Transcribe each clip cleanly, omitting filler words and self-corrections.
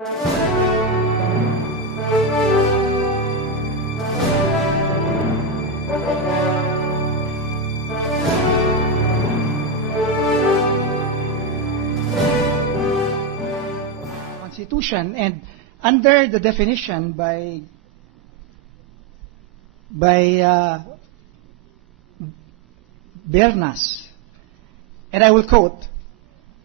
Constitution, and under the definition by Bernas, and I will quote,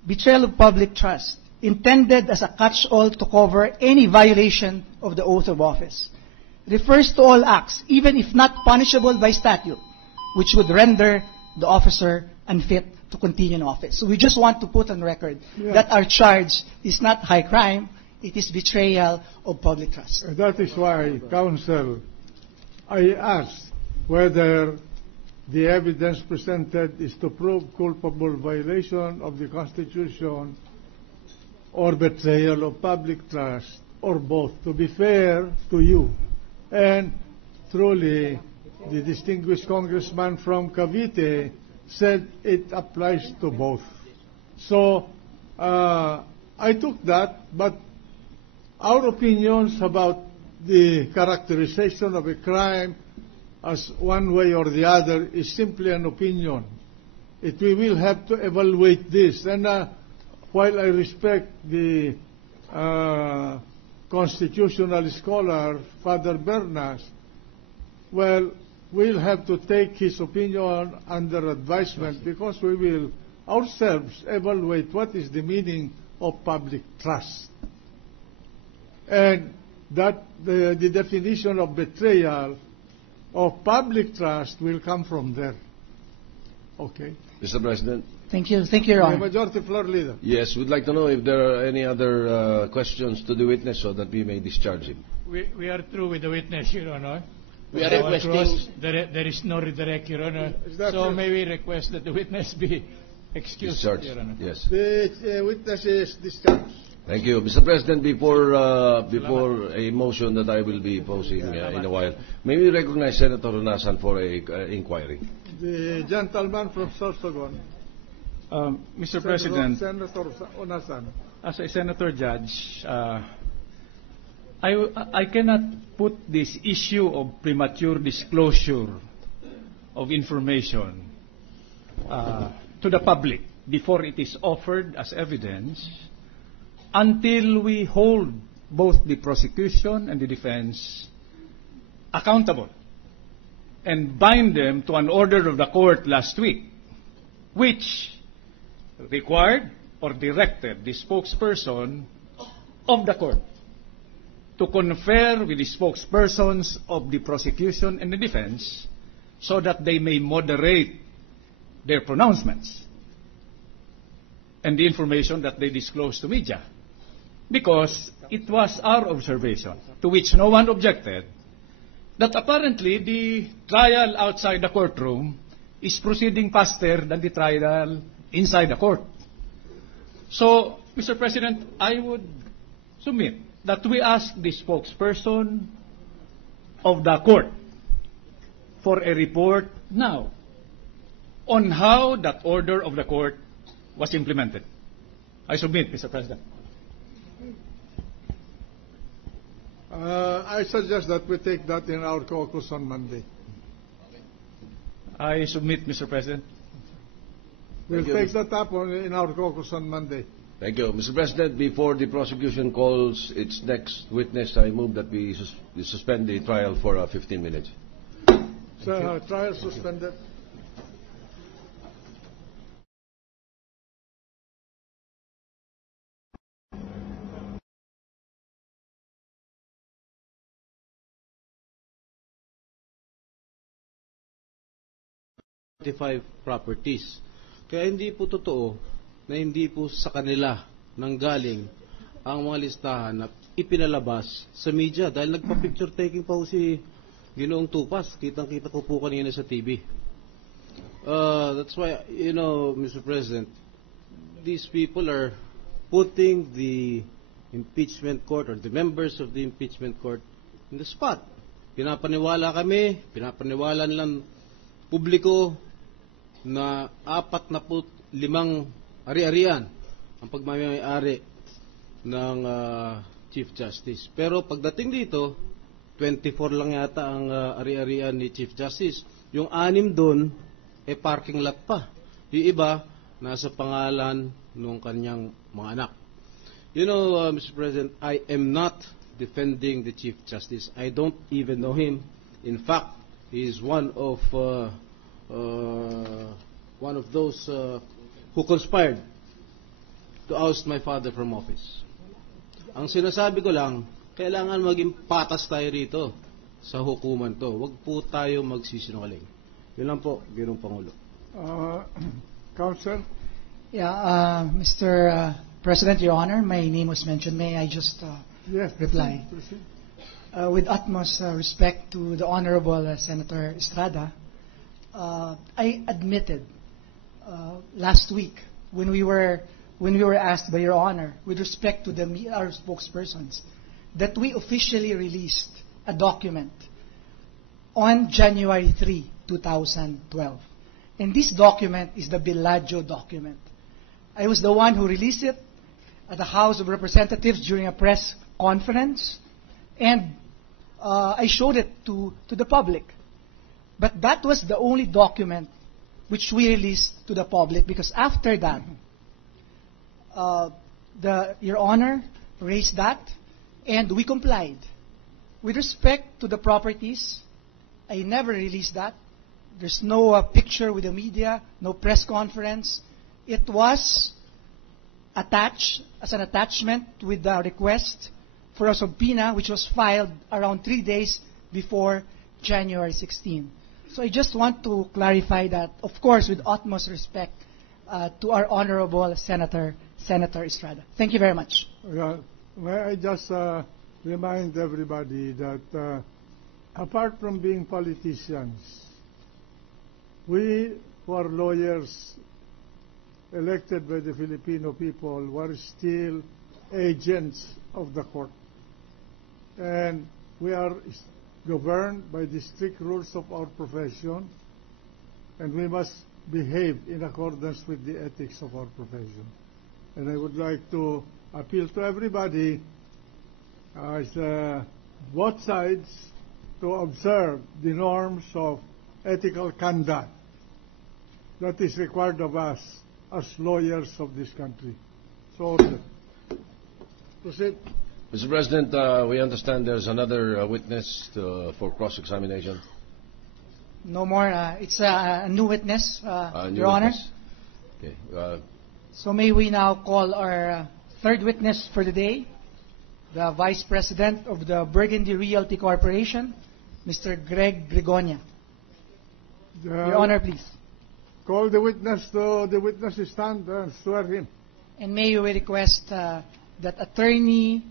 betrayal of public trust, intended as a catch-all to cover any violation of the oath of office, refers to all acts, even if not punishable by statute, which would render the officer unfit to continue in office. So we just want to put on record that our charge is not high crime, it is betrayal of public trust. That is why, Counsel, I asked whether the evidence presented is to prove culpable violation of the Constitution or betrayal of public trust, or both, to be fair to you. And truly, the distinguished congressman from Cavite said it applies to both. So, I took that, but our opinions about the characterization of a crime as one way or the other is simply an opinion. We will have to evaluate this. And while I respect the constitutional scholar, Father Bernas, well, we'll have to take his opinion under advisement, because we will ourselves evaluate what is the meaning of public trust. And that the definition of betrayal of public trust will come from there. Okay. Mr. President. Thank you, Your Honor. Majority Floor Leader. Yes, we'd like to know if there are any other questions to the witness so that we may discharge him. We are through with the witness, Your Honor. We are requesting... There is no redirect, Your Honor. So may we request that the witness be excused, Discharged. Your Honor. Yes. The witness is discharged. Thank you. Mr. President, before a motion that I will be posing in a while, may we recognize Senator Onasan for a inquiry? The gentleman from Sorsogon. Mr. President, Senator Onasan. as a senator judge, I cannot put this issue of premature disclosure of information to the public before it is offered as evidence until we hold both the prosecution and the defense accountable and bind them to an order of the court last week, which required or directed the spokesperson of the court to confer with the spokespersons of the prosecution and the defense so that they may moderate their pronouncements and the information that they disclose to media. Because it was our observation, to which no one objected, that apparently the trial outside the courtroom is proceeding faster than the trial inside the court. So, Mr. President, I would submit that we ask the spokesperson of the court for a report now on how that order of the court was implemented. I submit, Mr. President. I suggest that we take that in our caucus on Monday. I submit, Mr. President. We'll take that up in our caucus on Monday. Thank you. Mr. President, before the prosecution calls its next witness, I move that we suspend the trial for 15 minutes. So, trial suspended. Properties. Kaya hindi po totoo na hindi po sa kanila nanggaling ang mga listahan na ipinalabas sa media dahil nagpa-picture taking pa po si Ginoong Tupas. Kitang-kita ko po kanina sa TV. That's why, you know, Mr. President, these people are putting the impeachment court or the members of the impeachment court in the spot. Pinapaniwala kami, pinapaniwala nilang publiko na 45 ari-arian ang pagmamayari ng Chief Justice. Pero pagdating dito, 24 lang yata ang ari-arian ni Chief Justice. Yung 6 doon, parking lot pa. Yung iba, nasa pangalan ng kanyang mga anak. You know, Mr. President, I am not defending the Chief Justice. I don't even know him. In fact, he is one of those who conspired to oust my father from office. Ang sinasabi ko lang, kailangan maging patas tayo rito sa hukuman to. Huwag po tayo magsisinungaling. Yun lang po, Ginoong Pangulo. Counsel? Yeah, Mr. President, Your Honor, my name was mentioned. May I just Yes. reply? Proceed. With utmost respect to the Honorable Senator Estrada, I admitted last week when we were asked by Your Honor with respect to our spokespersons that we officially released a document on January 3, 2012. And this document is the Bellagio document. I was the one who released it at the House of Representatives during a press conference, and I showed it to the public. But that was the only document which we released to the public, because after that, Your Honor raised that, and we complied. With respect to the properties, I never released that. There's no picture with the media, no press conference. It was attached as an attachment with the request for a subpoena, which was filed around 3 days before January 16. So I just want to clarify that, of course, with utmost respect to our Honorable Senator Estrada. Thank you very much. May I just remind everybody that apart from being politicians, we who are lawyers elected by the Filipino people were still agents of the court. And we are governed by the strict rules of our profession, and we must behave in accordance with the ethics of our profession. And I would like to appeal to everybody, both sides, to observe the norms of ethical conduct that is required of us as lawyers of this country. So, proceed. Mr. President, we understand there's another witness for cross-examination. No more. It's a new witness, New Your Honor. witness. Okay. So may we now call our third witness for the day, the Vice President of the Burgundy Realty Corporation, Mr. Greg Gregonia. Your Honor, please. Call the witness to the witness stand and swear him. And may we request that Attorney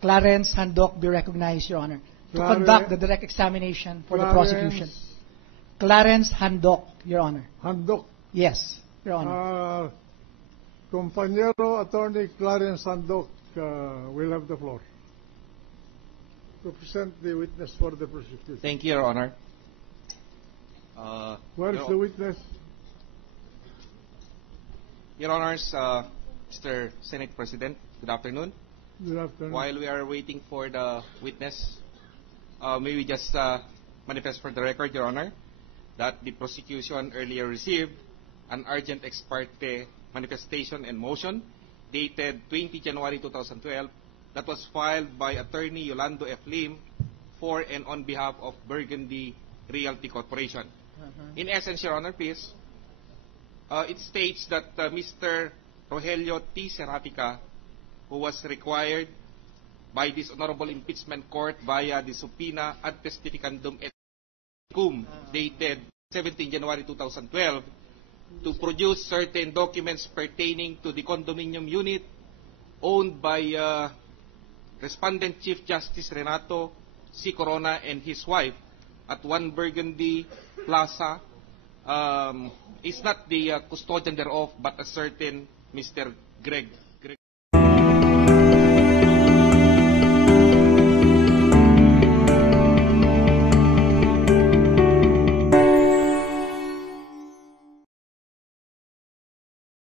Clarence Handok be recognized, Your Honor, to conduct the direct examination for the prosecution. Clarence Handok, Your Honor. Handok. Yes, Your Honor. Compañero Attorney Clarence Handok will have the floor to present the witness for the prosecution. Thank you, Your Honor. Where is the witness? Your Honors, Mr. Senate President, good afternoon. Good afternoon. While we are waiting for the witness, may we just manifest for the record, Your Honor, that the prosecution earlier received an urgent ex parte manifestation and motion dated 20 January 2012 that was filed by Attorney Yolando F. Lim for and on behalf of Burgundy Realty Corporation. In essence, Your Honor, please, it states that Mr. Rogelio T. Serapica, who was required by this Honorable Impeachment Court via the subpoena ad testificandum et cum dated 17 January 2012 to produce certain documents pertaining to the condominium unit owned by Respondent Chief Justice Renato C. Corona and his wife at 1 Burgundy Plaza, is not the custodian thereof, but a certain Mr. Greg